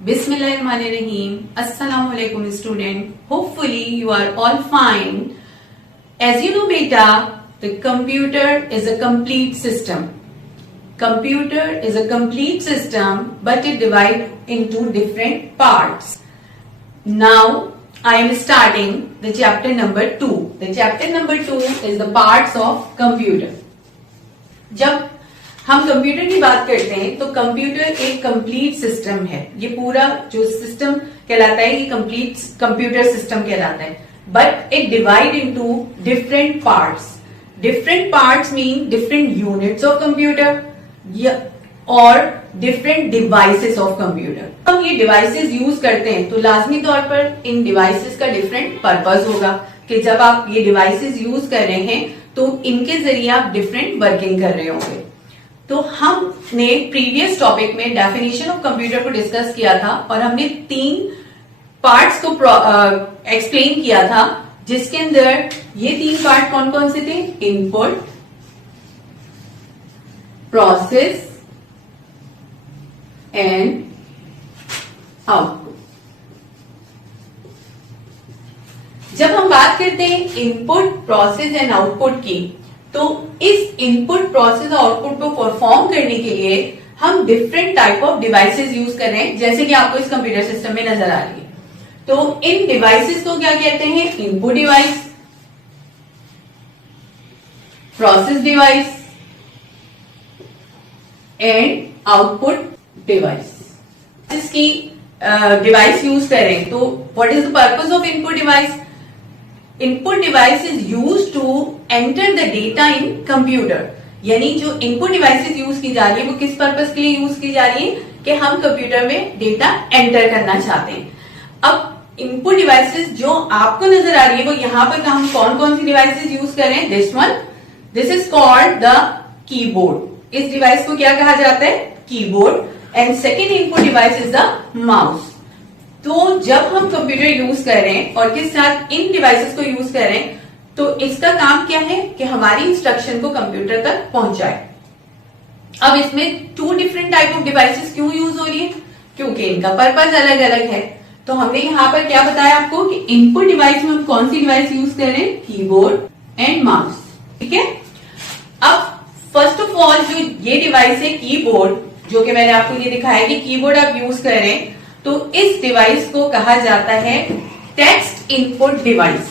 Bismillahirrahmanirrahim. Assalamu alaikum student. Hopefully you are all fine. As you know beta, the computer is a complete system. Computer is a complete system but it divides into different parts. Now I am starting the chapter number 2. The chapter number 2 is the parts of computer. जब हम computer की बात करते हैं तो computer एक complete system है. ये पूरा जो सिस्टम कहलाता है ये कंप्लीट कंप्यूटर सिस्टम कहलाता है. But it divide into different parts. Different parts mean different units of computer और डिफरेंट डिवाइसेस ऑफ कंप्यूटर. हम ये डिवाइसेस यूज करते हैं तो लाजमी तौर पर इन डिवाइसेस का डिफरेंट पर्पस होगा कि जब आप ये डिवाइसेस यूज कर रहे हैं तो इनके जरिए आप डिफरेंट वर्किंग कर रहे होंगे. तो हमने प्रीवियस टॉपिक में डेफिनेशन ऑफ कंप्यूटर को डिस्कस किया था और हमने 3 पार्ट्स को एक्सप्लेन किया था, जिसके अंदर ये 3 पार्ट कौन कौन से थे? Input, process and output. जब हम बात करते हैं इनपुट, प्रोसेस एंड आउटपुट की, तो इस इनपुट, प्रोसेस और आउटपुट को परफॉर्म करने के लिए हम different type of devices use कर रहे हैं, जैसे कि आपको इस कंप्यूटर सिस्टम में नजर आ रही है. तो इन डिवाइसेस को क्या कहते हैं? Input device, process device and output device. इसकी डिवाइस यूज करें तो what is the purpose of input device? Input device is use to enter the data in computer. यानी जो इनपुट डिवाइसेस यूज की जा रही है वो किस पर्पस के लिए यूज की जा रही है? कि हम कंप्यूटर में डेटा एंटर करना चाहते हैं. अब इनपुट डिवाइसेस जो आपको नजर आ रही है वो यहां पर हम कौन कौन सी डिवाइसेस यूज कर रहे हैं? This one, this is called the keyboard. इस डिवाइस को क्या कहा जाता है? Keyboard. And second input device is the mouse. तो जब हम कंप्यूटर यूज कर रहे हैं और किस साथ इन डिवाइसेस को यूज कर रहे हैं तो इसका काम क्या है कि हमारी इंस्ट्रक्शन को कंप्यूटर तक पहुंचाए. अब इसमें 2 डिफरेंट टाइप ऑफ डिवाइसेस क्यों यूज हो रही है? क्योंकि इनका पर्पस अलग अलग है. तो हमने यहां पर क्या बताया आपको कि इनपुट डिवाइस में हम कौन सी डिवाइस यूज कर रहे हैं? Keyboard and mouse. ठीक है. अब फर्स्ट ऑफ ऑल जो ये डिवाइस है कीबोर्ड, जो कि मैंने आपको ये दिखाया कि कीबोर्ड आप यूज कर रहे हैं, तो इस डिवाइस को कहा जाता है text input device.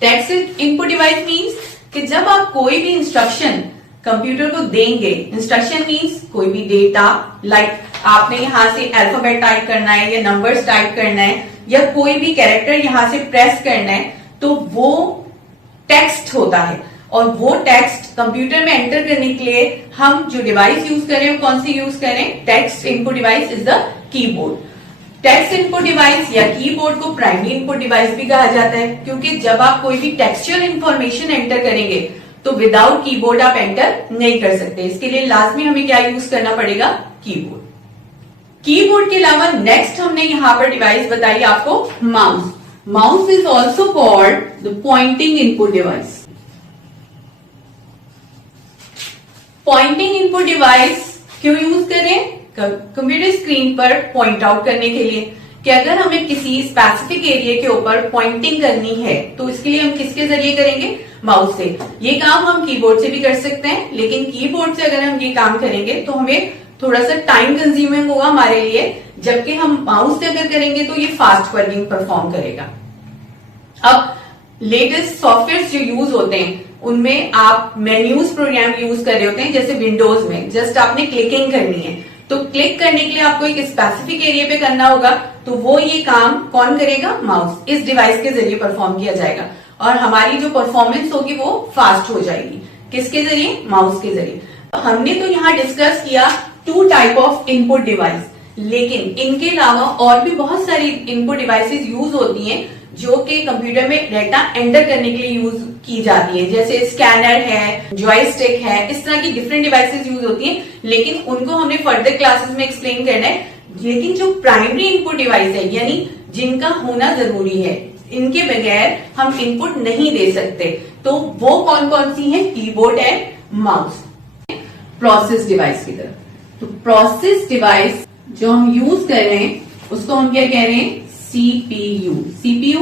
Text input device means कि जब आप कोई भी इंस्ट्रक्शन कंप्यूटर को देंगे, इंस्ट्रक्शन मींस कोई भी डेटा, लाइक आपने यहां से अल्फाबेट टाइप करना है या नंबर्स टाइप करना है या कोई भी कैरेक्टर यहां से प्रेस करना है, तो वो टेक्स्ट होता है. और वो टेक्स्ट कंप्यूटर में एंटर करने के लिए हम जो डिवाइस यूज करें वो कौन सी यूज करें? Text input device is the keyboard. Text input device या कीबोर्ड को प्राइमरी इनपुट डिवाइस भी कहा जाता है, क्योंकि जब आप कोई भी टेक्सचुअल इंफॉर्मेशन एंटर करेंगे तो विदाउट कीबोर्ड आप एंटर नहीं कर सकते. इसके लिए लाजमी हमें क्या यूज करना पड़ेगा? कीबोर्ड. कीबोर्ड के अलावा नेक्स्ट हमने यहां पर डिवाइस बताई आपको mouse. Mouse is also called the pointing input device. Pointing input device क्यों यूज करें? कंप्यूटर स्क्रीन पर पॉइंट आउट करने के लिए कि अगर हमें किसी स्पेसिफिक एरिया के ऊपर पॉइंटिंग करनी है तो इसके लिए हम किसके जरिए करेंगे? माउस से. ये काम हम कीबोर्ड से भी कर सकते हैं, लेकिन कीबोर्ड से अगर हम ये काम करेंगे तो हमें थोड़ा सा टाइम कंज्यूमिंग होगा हमारे लिए, जबकि हम माउस से अगर करेंगे तो ये फास्ट वर्किंग परफॉर्म करेगा. अब लेटेस्ट सॉफ्टवेयर जो यूज होते हैं उनमें आप मेन्यूज प्रोग्राम यूज कर रहे होते हैं, जैसे विंडोज में जस्ट आपने क्लिकिंग करनी है तो क्लिक करने के लिए आपको एक स्पेसिफिक एरिया पे करना होगा, तो वो ये काम कौन करेगा? माउस. इस डिवाइस के जरिए परफॉर्म किया जाएगा और हमारी जो परफॉर्मेंस होगी वो फास्ट हो जाएगी. किसके जरिए? माउस के जरिए. हमने तो यहाँ डिस्कस किया 2 टाइप ऑफ इनपुट डिवाइस, लेकिन इनके अलावा और भी बहुत सारी इनपुट डिवाइसेस यूज होती हैं जो कि कंप्यूटर में डेटा एंटर करने के लिए यूज की जाती है, जैसे स्कैनर है, जॉयस्टिक है, इस तरह की डिफरेंट डिवाइसेस यूज होती हैं, लेकिन उनको हमने फर्दर क्लासेस में एक्सप्लेन करना है. लेकिन जो प्राइमरी इनपुट डिवाइस है, यानी जिनका होना जरूरी है, इनके बगैर हम इनपुट नहीं दे सकते, तो वो कौन कौन सी हैं? Keyboard and mouse. Process device की तरफ तो प्रोसेस डिवाइस जो हम यूज कर रहे हैं उसको हम क्या कह रहे हैं? CPU. CPU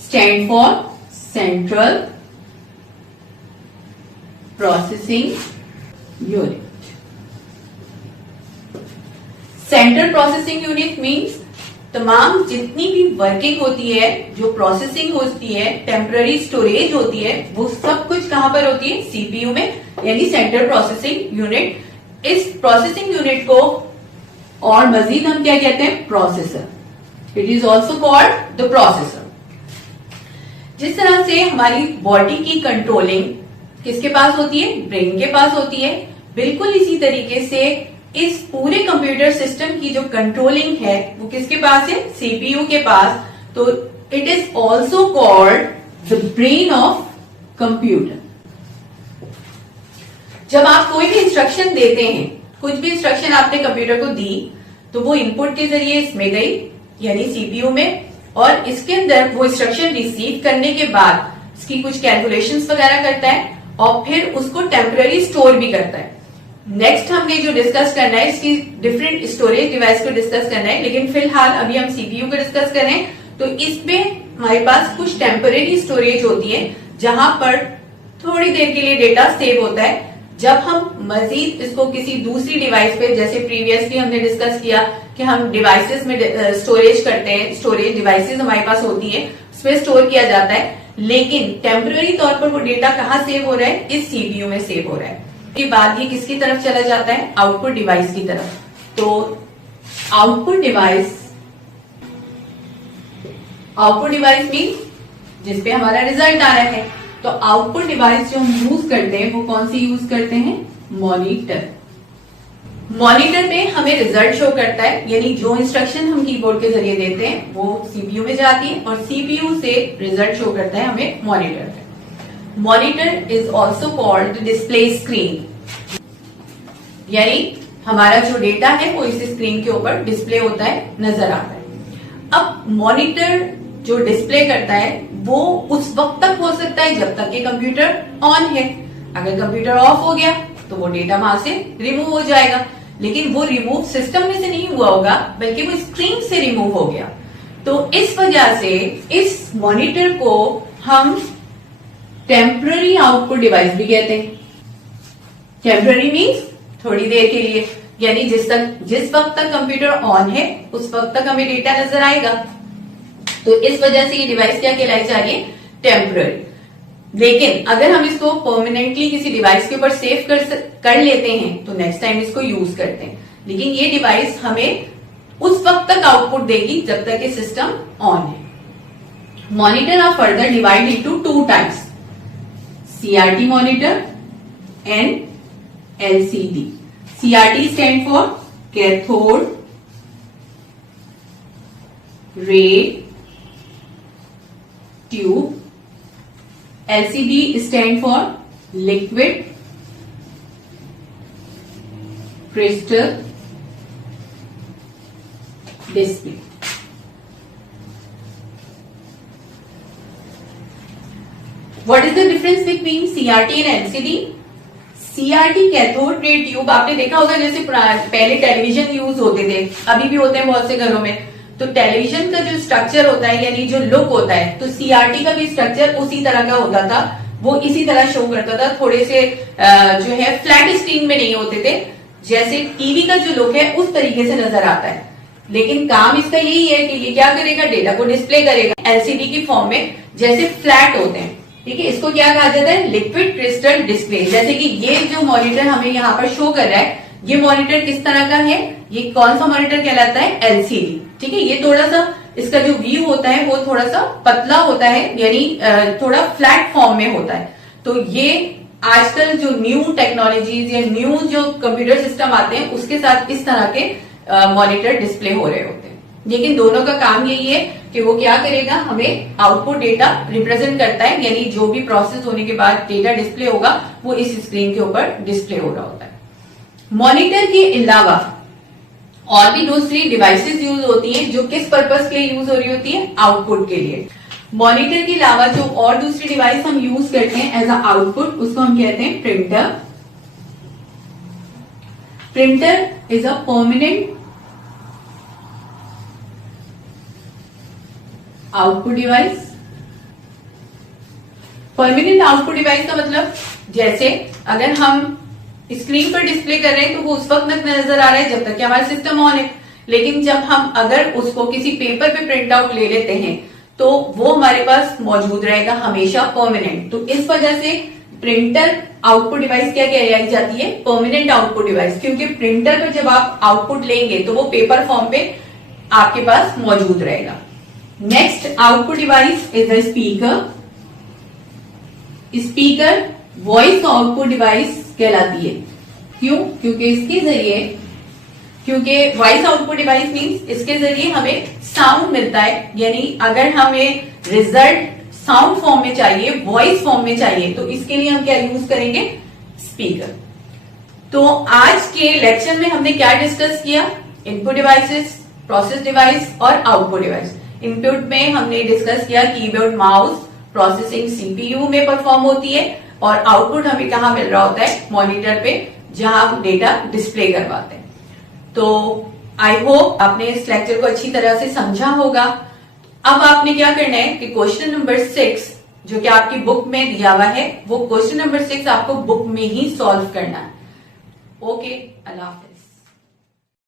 stand for central processing unit. Central processing unit means तमाम जितनी भी वर्किंग होती है, जो प्रोसेसिंग होती है, टेम्पररी स्टोरेज होती है, वो सब कुछ कहां पर होती है? सीपीयू में, यानी सेंट्रल प्रोसेसिंग यूनिट। इस प्रोसेसिंग यूनिट को और मजीद हम क्या कहते हैं? Processor. It is also called the processor. जिस तरह से हमारी बॉडी की कंट्रोलिंग किसके पास होती है? ब्रेन के पास होती है। बिल्कुल इसी तरीके से इस पूरे कंप्यूटर सिस्टम की जो कंट्रोलिंग है वो किसके पास है? सीपीयू के पास। तो it is also called the brain of computer. जब आप कोई भी इंस्ट्रक्शन देते हैं, कुछ भी इंस्ट्रक्शन आपने कंप्यूटर को दी, तो वो इनपुट के जरिए इसमें गई यानी सीपीयू में, और इसके अंदर वो इंस्ट्रक्शन रिसीव करने के बाद इसकी कुछ कैलकुलेशंस वगैरह करता है और फिर उसको टेम्पररी स्टोर भी करता है। नेक्स्ट हमने जो डिस्कस करना है इसकी डिफरेंट स्टोरेज डिवाइस को डिस्कस करना है, लेकिन फिलहाल अभी हम सीपीयू को डिस्कस कर रहे हैं। तो इसमें हमारे पास कुछ टेम्पररी स्टोरेज होती है जहां पर थोड़ी देर के लिए डेटा सेव होता है। जब हम मजीद इसको किसी दूसरी डिवाइस पे, जैसे प्रीवियसली हमने डिस्कस किया कि हम डिवाइसेस में स्टोरेज करते हैं, स्टोरेज डिवाइसेस हमारे पास होती है, उसमें स्टोर किया जाता है, लेकिन टेम्पररी तौर पर वो डेटा कहां सेव हो रहा है? इस सीपीयू में सेव हो रहा है। के बाद ये किसकी तरफ चला जाता है? आउटपुट डिवाइस की तरफ। तो आउटपुट डिवाइस मीन्स जिसपे हमारा रिजल्ट आ रहा है। तो आउटपुट डिवाइस जो हम यूज करते हैं वो कौन सी यूज करते हैं? मॉनिटर। मॉनिटर पे हमें रिजल्ट शो करता है, यानी जो इंस्ट्रक्शन हम कीबोर्ड के जरिए देते हैं वो सीपीयू में जाती है और सीपीयू से रिजल्ट शो करता है हमें मॉनिटर पे। Monitor is also called display screen, यानी हमारा जो डेटा है वो इस स्क्रीन के ऊपर डिस्प्ले होता है, नजर आता है। अब मॉनिटर जो डिस्प्ले करता है वो उस वक्त तक हो सकता है जब तक कि कंप्यूटर ऑन है। अगर कंप्यूटर ऑफ हो गया तो वो डेटा वहां से रिमूव हो जाएगा, लेकिन वो रिमूव सिस्टम में से नहीं हुआ होगा बल्कि वो स्क्रीन से रिमूव हो गया। तो इस वजह से इस मॉनिटर को हम टेम्पररी आउटपुट डिवाइस भी कहते हैं। टेम्पररी मीन्स थोड़ी देर के लिए, यानी जिस वक्त तक कंप्यूटर ऑन है उस वक्त तक हमें डेटा नजर आएगा। तो इस वजह से ये डिवाइस क्या कहलाई जा रही है? टेम्पररी। लेकिन अगर हम इसको परमानेंटली किसी डिवाइस के ऊपर सेव कर लेते हैं तो नेक्स्ट टाइम इसको यूज करते हैं, लेकिन ये डिवाइस हमें उस वक्त तक आउटपुट देगी जब तक ये सिस्टम ऑन है। Monitor are further divide into two types, CRT monitor and LCD. CRT stand for cathode ray tube. LCD stand for liquid crystal display. What is the difference between CRT and LCD? CRT cathode ray tube आपने देखा होगा, जैसे पहले television use होते थे, अभी भी होते हैं बहुत से घरों में। तो टेलीविजन का जो स्ट्रक्चर होता है यानी जो लुक होता है, तो CRT का भी स्ट्रक्चर उसी तरह का होता था। वो इसी तरह शो करता था, थोड़े से जो है फ्लैट स्क्रीन में नहीं होते थे, जैसे टीवी का जो लुक है उस तरीके से नजर आता है। लेकिन काम इसका यही है कि ये क्या करेगा? डेटा को डिस्प्ले करेगा LCD की फॉर्म में, जैसे फ्लैट होते हैं। ठीक है, इसको क्या कहा जाता है? Liquid crystal display. जैसे कि ये जो मॉनिटर हमें यहाँ पर शो कर रहा है, ये मॉनिटर किस तरह का है? ये कौन सा मॉनिटर कहलाता है? LCD। ठीक है, ये थोड़ा सा इसका जो व्यू होता है वो थोड़ा सा पतला होता है, यानी थोड़ा फ्लैट फॉर्म में होता है। तो ये आजकल जो न्यू टेक्नोलॉजीज या न्यू जो कंप्यूटर सिस्टम आते हैं उसके साथ इस तरह के मॉनिटर डिस्प्ले हो रहे होते हैं। लेकिन दोनों का काम यही है कि वो क्या करेगा? हमें आउटपुट डेटा रिप्रेजेंट करता है, यानी जो भी प्रोसेस होने के बाद डेटा डिस्प्ले होगा वो इस स्क्रीन के ऊपर डिस्प्ले हो रहा होता है। मॉनिटर के अलावा और भी दूसरी डिवाइसेस यूज होती हैं जो किस पर्पस के लिए यूज हो रही होती है? आउटपुट के लिए। मॉनिटर के अलावा जो और दूसरी डिवाइस हम यूज करते हैं एज अ आउटपुट, उसको हम कहते हैं printer, printer is a permanent output device. Permanent output device का मतलब जैसे अगर हम स्क्रीन पर डिस्प्ले कर रहे हैं तो वो उस वक्त तक नजर आ रहा है जब तक कि हमारा सिस्टम ऑन है, लेकिन जब हम अगर उसको किसी पेपर पे प्रिंट आउट ले लेते हैं तो वो हमारे पास मौजूद रहेगा हमेशा परमानेंट। तो इस वजह से प्रिंटर आउटपुट डिवाइस क्या कहलाई जाती है? परमानेंट आउटपुट डिवाइस, क्योंकि प्रिंटर पर जब आप आउटपुट लेंगे तो वो पेपर फॉर्म पे आपके पास मौजूद रहेगा। Next output device is a speaker. Speaker voice output device कहलाती है। क्यों? क्योंकि इसके जरिए, क्योंकि वॉइस आउटपुट डिवाइस मीन्स इसके जरिए हमें साउंड मिलता है, यानी अगर हमें रिजल्ट साउंड फॉर्म में चाहिए, वॉइस फॉर्म में चाहिए, तो इसके लिए हम क्या यूज करेंगे? स्पीकर। तो आज के लेक्चर में हमने क्या डिस्कस किया? इनपुट डिवाइसेस, प्रोसेस डिवाइस और आउटपुट डिवाइस। इनपुट में हमने डिस्कस किया कीबोर्ड, माउस, प्रोसेसिंग सीपीयू में परफॉर्म होती है, और आउटपुट हमें कहाँ मिल रहा होता है? मॉनिटर पे, जहां हम डेटा डिस्प्ले करवाते हैं। तो आई होप आपने इस लेक्चर को अच्छी तरह से समझा होगा। अब आपने क्या करना है कि क्वेश्चन नंबर 6 जो कि आपकी बुक में दिया हुआ है, वो क्वेश्चन नंबर 6 आपको बुक में ही सॉल्व करना है। ओके, अल्लाह हाफिज़।